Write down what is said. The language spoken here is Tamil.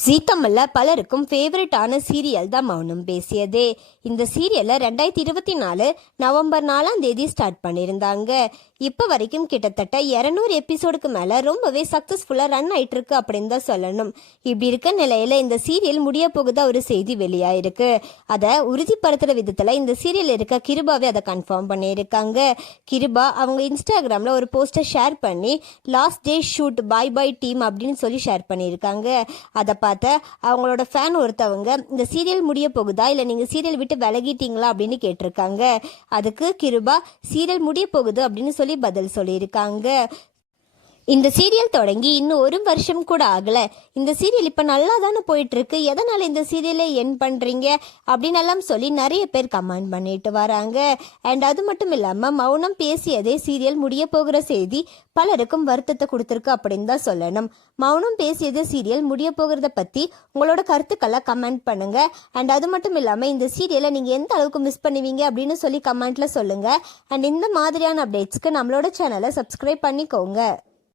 ஜீ தமிழ்ல பலருக்கும் ஃபேவரட்டான சீரியல் தான் மௌனம் பேசியதே. இந்த சீரியலை 2024 நவம்பர் 4ஆம் தேதி ஸ்டார்ட் பண்ணியிருந்தாங்க. இப்போ வரைக்கும் கிட்டத்தட்ட 200 எபிசோடுக்கு மேலே ரொம்பவே சக்ஸஸ்ஃபுல்லாக ரன் ஆயிட்டு இருக்கு அப்படின்னு தான் சொல்லணும். இப்படி இருக்க நிலையில இந்த சீரியல் முடிய போகுதா ஒரு செய்தி வெளியாயிருக்கு. அதை உறுதிப்படுத்துகிற விதத்தில் இந்த சீரியல் இருக்க கிருபாவே அதை கன்ஃபார்ம் பண்ணியிருக்காங்க. கிருபா அவங்க இன்ஸ்டாகிராமில் ஒரு போஸ்டர் ஷேர் பண்ணி லாஸ்ட் டே ஷூட் பாய் பாய் டீம் அப்படின்னு சொல்லி ஷேர் பண்ணியிருக்காங்க. அதை பார்த்த அவங்களோட ஃபேன் ஒருத்தவங்க இந்த சீரியல் முடிய போகுதா இல்லை நீங்கள் சீரியல் விட்டு விலகிட்டீங்களா அப்படின்னு கேட்டிருக்காங்க. அதுக்கு கிருபா சீரியல் முடிய போகுது அப்படின்னு சொல்லி பதில் சொல்லியிருக்காங்க. இந்த சீரியல் தொடங்கி இன்னும் 1 வருஷம் கூட ஆகல. இந்த சீரியல் இப்போ நல்லா தானே போயிட்டு இருக்கு, எதனால இந்த சீரியலை என் பண்றீங்க அப்படின்னு எல்லாம் சொல்லி நிறைய பேர் கமெண்ட் பண்ணிட்டு வராங்க. அண்ட் அது மட்டும் இல்லாம மௌனம் பேசியதே சீரியல் முடிய போகிற செய்தி பலருக்கும் வருத்தத்தை கொடுத்துருக்கு அப்படின்னு தான் சொல்லணும். மௌனம் பேசியது சீரியல் முடிய போகிறத பத்தி உங்களோட கருத்துக்களை கமெண்ட் பண்ணுங்க. அண்ட் அது மட்டும் இல்லாம இந்த சீரியலை நீங்க எந்த அளவுக்கு மிஸ் பண்ணுவீங்க அப்படின்னு சொல்லி கமெண்ட்ல சொல்லுங்க. அண்ட் இந்த மாதிரியான அப்டேட்ஸ்க்கு நம்மளோட சேனலை சப்ஸ்கிரைப் பண்ணிக்கோங்க.